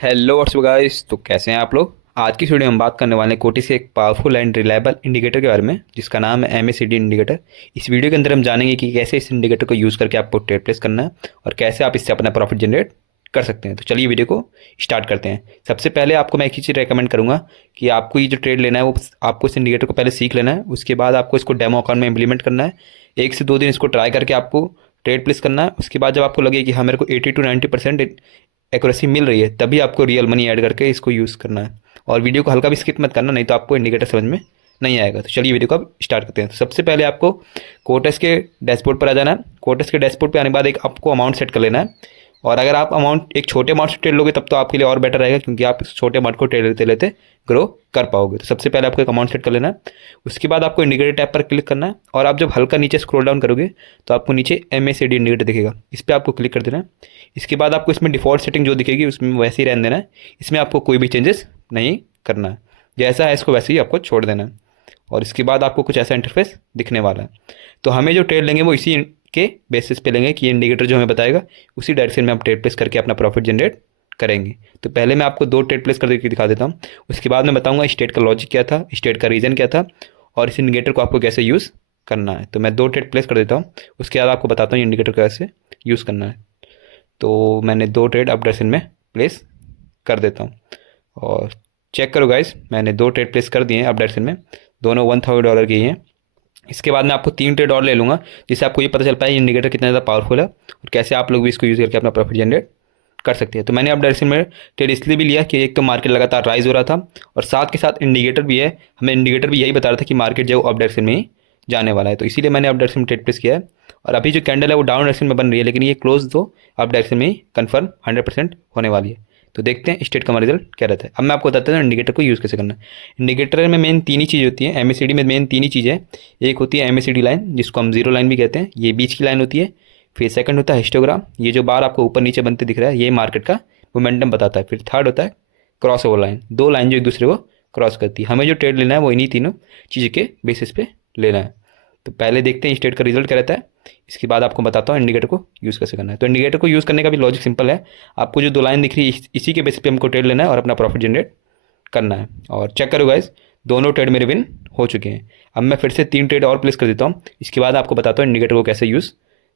Hello what's up guys. तो कैसे हैं आप लोग। आज की वीडियो में हम बात करने वाले हैं कोटी से एक पावरफुल एंड रिलायबल इंडिकेटर के बारे में जिसका नाम है एमएसीडी इंडिकेटर। इस वीडियो के अंदर हम जानेंगे कि कैसे इस इंडिकेटर को यूज़ करके आपको ट्रेड प्लेस करना है और कैसे आप इससे अपना प्रॉफिट जनरेट कर सकते हैं। तो चलिए वीडियो को स्टार्ट करते हैं। सबसे पहले आपको मैं एक ही चीज़ रेकमेंड करूँगा कि आपको ये जो ट्रेड लेना है वो आपको इस इंडिकेटर को पहले सीख लेना है। उसके बाद आपको इसको डेमो अकाउंट में इम्प्लीमेंट करना है। 1 से 2 दिन इसको ट्राई करके आपको ट्रेड प्लेस करना है। उसके बाद जब आपको लगे कि हाँ मेरे को 80 to 90% एक्यूरेसी मिल रही है तभी आपको रियल मनी ऐड करके इसको यूज़ करना है। और वीडियो को हल्का भी स्किप मत करना, नहीं तो आपको इंडिकेटर समझ में नहीं आएगा। तो चलिए वीडियो को अब स्टार्ट करते हैं। तो सबसे पहले आपको कोटस के डैशबोर्ड पर आ जाना है। कोटस के डैशबोर्ड पे आने के बाद एक आपको अमाउंट सेट कर लेना है। और अगर आप अमाउंट एक छोटे अमाउंट से ट्रेड लोगे तब तो आपके लिए और बेटर रहेगा, क्योंकि आप इस छोटे अमाउंट को ट्रेड लेते लेते ग्रो कर पाओगे। तो सबसे पहले आपको एक अमाउंट सेट कर लेना है। उसके बाद आपको इंडिकेटर टैब पर क्लिक करना है और आप जब हल्का नीचे स्क्रॉल डाउन करोगे तो आपको नीचे एमएसीडी इंडिकेटर दिखेगा, इस पर आपको क्लिक कर देना है। इसके बाद आपको इसमें डिफ़ॉल्ट सेटिंग जो दिखेगी उसमें वैसे ही रहने देना है। इसमें आपको कोई भी चेंजेस नहीं करना है, जैसा है इसको वैसे ही आपको छोड़ देना है। और इसके बाद आपको कुछ ऐसा इंटरफेस दिखने वाला है। तो हमें जो ट्रेड लेंगे वो इसी के बेसिस पे लेंगे कि ये इंडिकेटर जो हमें बताएगा उसी डायरेक्शन में हम ट्रेड प्लेस करके अपना प्रॉफिट जनरेट करेंगे। तो पहले मैं आपको 2 ट्रेड प्लेस करके दिखा देता हूँ। उसके बाद मैं बताऊँगा स्टेट का लॉजिक क्या था, स्टेट का रीज़न क्या था और इस इंडिकेटर को आपको कैसे यूज़ करना है। तो मैं 2 ट्रेड प्लेस कर देता हूँ, उसके बाद आपको बताता हूँ इंडिकेटर को कैसे यूज़ करना है। तो मैंने 2 ट्रेड अप डायरेक्शन में प्लेस कर देता हूँ और चेक करो गाइस, मैंने 2 ट्रेड प्लेस कर दिए हैं अप डायरेक्शन में, दोनों $1000 की हैं। इसके बाद मैं आपको 3 ट्रेड और ले लूँगा जिससे आपको ये पता चल पाए इंडिकेटर कितना ज़्यादा पावरफुल है और कैसे आप लोग भी इसको यूज़ करके अपना प्रॉफिट जनरेट कर सकते हैं। तो मैंने अप डायरेक्शन में ट्रेड इसलिए भी लिया कि एक तो मार्केट लगातार राइज हो रहा था और साथ के साथ इंडिकेटर भी है, हमें इंडिकेटर भी यही बता रहा था कि मार्केट जो अप डायरेक्शन में ही जाने वाला है। तो इसीलिए मैंने अप डायरेक्शन में ट्रेड प्लेस किया है। और अभी जो कैंडल है वो डाउन डायरेक्शन में बन रही है, लेकिन ये क्लोज तो अप डायरेक्शन में ही कन्फर्म 100% होने वाली है। तो देखते हैं स्टेट का रिजल्ट क्या रहता है। अब मैं आपको बताता हूँ इंडिकेटर को यूज़ कैसे करना है। इंडिकेटर में मेन 3 ही चीज़ होती है, एमएसीडी में मेन 3 ही चीज़ें हैं। एक होती है एमएसीडी लाइन जिसको हम जीरो लाइन भी कहते हैं, ये बीच की लाइन होती है। फिर सेकंड होता है हिस्टोग्राम, ये जो बार आपको ऊपर नीचे बनते दिख रहा है ये मार्केट का मोमेंटम बताता है। फिर थर्ड होता है क्रॉस ओवर लाइन, 2 लाइन जो एक दूसरे को क्रॉस करती है। हमें जो ट्रेड लेना है वो इन्हीं तीनों चीज़ के बेसिस पे लेना है। तो पहले देखते हैं स्टेट का रिजल्ट क्या रहता है, इसके बाद आपको बताता हूँ इंडिकेटर को यूज़ कैसे करना है। तो इंडिकेटर को यूज़ करने का भी लॉजिक सिंपल है। आपको जो 2 लाइन दिख रही है इसी के बेसिस पे हमको ट्रेड लेना है और अपना प्रॉफिट जनरेट करना है। और चेक करो गाइस, दोनों ट्रेड मेरे विन हो चुके हैं। अब मैं फिर से 3 ट्रेड और प्लेस कर देता हूँ, इसके बाद आपको बताता हूँ इंडिकेटर को कैसे यूज़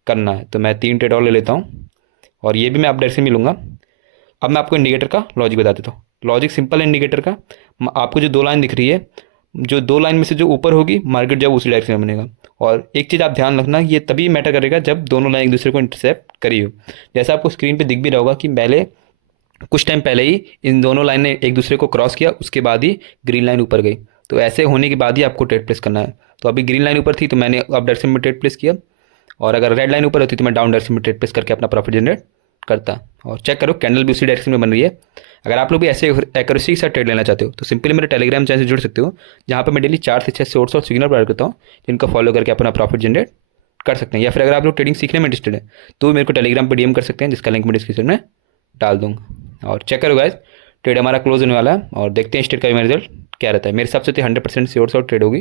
करना है। तो मैं 3 ट्रेड और ले लेता हूँ और ये भी मैं अप डायरेक्शन में लूँगा। अब मैं आपको इंडिकेटर का लॉजिक बता देता हूँ। लॉजिक सिंपल है इंडिकेटर का। आपको जो 2 लाइन दिख रही है, जो 2 लाइन में से जो ऊपर होगी मार्केट जब उसी डायरेक्शन में बनेगा। और एक चीज़ आप ध्यान रखना, ये तभी मैटर करेगा जब दोनों लाइन एक दूसरे को इंटरसेप्ट करी हो। जैसा आपको स्क्रीन पे दिख भी रहा होगा कि पहले कुछ टाइम पहले ही इन दोनों लाइन ने एक दूसरे को क्रॉस किया, उसके बाद ही ग्रीन लाइन ऊपर गई। तो ऐसे होने के बाद ही आपको ट्रेड प्लेस करना है। तो अभी ग्रीन लाइन ऊपर थी तो मैंने अप डायरेक्शन में ट्रेड प्लेस किया, और अगर रेड लाइन ऊपर होती तो मैं डाउन डायरेक्शन में ट्रेड प्लेस करके अपना प्रॉफिट जनरेट करता। और चेक करो कैंडल भी उसी डायरेक्शन में बन रही है। अगर आप लोग भी ऐसे एक्यूरेसी के साथ ट्रेड लेना चाहते हो तो सिंपली मेरे टेलीग्राम चैनल से जुड़ सकते हो, जहाँ पर मैं डेली 4 से 6 शॉर्ट्स और सिग्नल प्रोवाइड करता हूँ, जिनको फॉलो करके अपना प्रॉफिट जनरेट कर सकते हैं। या फिर अगर आप लोग ट्रेडिंग सीखने में इंटरेस्टेड है तो मेरे को टेलीग्राम पर डीएम कर सकते हैं, जिसका लिंक मैं डिस्क्रिप्शन में डाल दूँगा। और चेक करो गाइस, ट्रेड हमारा क्लोज होने वाला है और देखते हैं स्टेट का रिजल्ट क्या रहता है। मेरे हिसाब से तो 100% श्योर शॉर्ट ट्रेड होगी,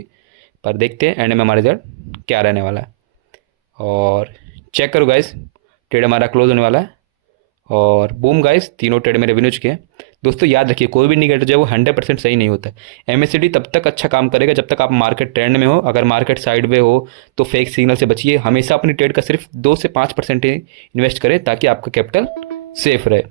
पर देखते हैं एंड में हमारा रिजल्ट क्या रहने वाला है। और चेक करो गाइस, ट्रेड हमारा क्लोज होने वाला है और बूम गाइस, तीनों ट्रेड में रेवेन्यू चुके हैं। दोस्तों याद रखिए, कोई भी इंडिकेटर जो है वो 100% सही नहीं होता है। एमएससीडी तब तक अच्छा काम करेगा जब तक आप मार्केट ट्रेंड में हो। अगर मार्केट साइड वे हो तो फेक सिग्नल से बचिए। हमेशा अपनी ट्रेड का सिर्फ 2 से 5% इन्वेस्ट करें ताकि आपका कैपिटल सेफ रहे।